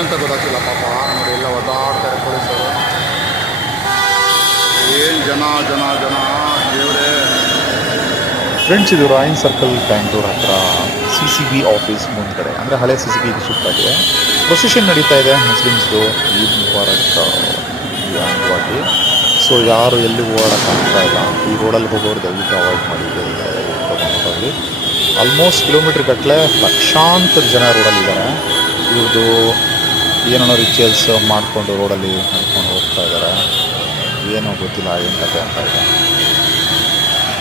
ಏನಂತ ಗೊತ್ತಾಗ್ತಿಲ್ಲ ಪಾಪ. ನೋಡಿ ಎಲ್ಲ ಒದ್ದಾಡ್ತಾರೆ ಪೊಲೀಸರು. ಏನು ಜನ ಜನ ಜನ ದೇವರೇ. ಫ್ರೆಂಡ್ಸ್, ಇದು ರಾಯನ್ ಸರ್ಕಲ್ ಬ್ಯಾಂಗ್ಳೂರ್ ಹತ್ರ CCB ಆಫೀಸ್ ಮುಂದ್ಗಡೆ, ಅಂದರೆ ಹಳೆ CCB ಸುತ್ತ ಇದೆ. ಪ್ರೊಸೆಷನ್ ನಡೀತಾ ಇದೆ ಮುಸ್ಲಿಮ್ಸ್ದು ಈದ್ ಮುಬಾರಕ್ ಈ ಅಂಗವಾಗಿ. ಸೊ ಯಾರು ಎಲ್ಲಿ ಓಡಾಡೋಕ್ಕಾಗ್ತಾ ಇಲ್ಲ. ಈ ರೋಡಲ್ಲಿ ಹೋಗೋರು ದಯವಿಟ್ಟು ಅವಾಯ್ಡ್ ಮಾಡಿ, ಹೋಗಿ. ಆಲ್ಮೋಸ್ಟ್ ಕಿಲೋಮೀಟ್ರ್ ಗಟ್ಟಲೆ ಲಕ್ಷಾಂತರ ಜನ ರೋಡಲ್ಲಿದ್ದಾರೆ. ಇವ್ರದ್ದು ಏನೇನೋ ರಿಚುವಲ್ಸ್ ಮಾಡಿಕೊಂಡು ರೋಡಲ್ಲಿ ನಡ್ಕೊಂಡು ಹೋಗ್ತಾ ಇದ್ದಾರೆ. ಏನೋ ಗೊತ್ತಿಲ್ಲ ಏನು ಕತೆ ಅಂತ ಇದೆ.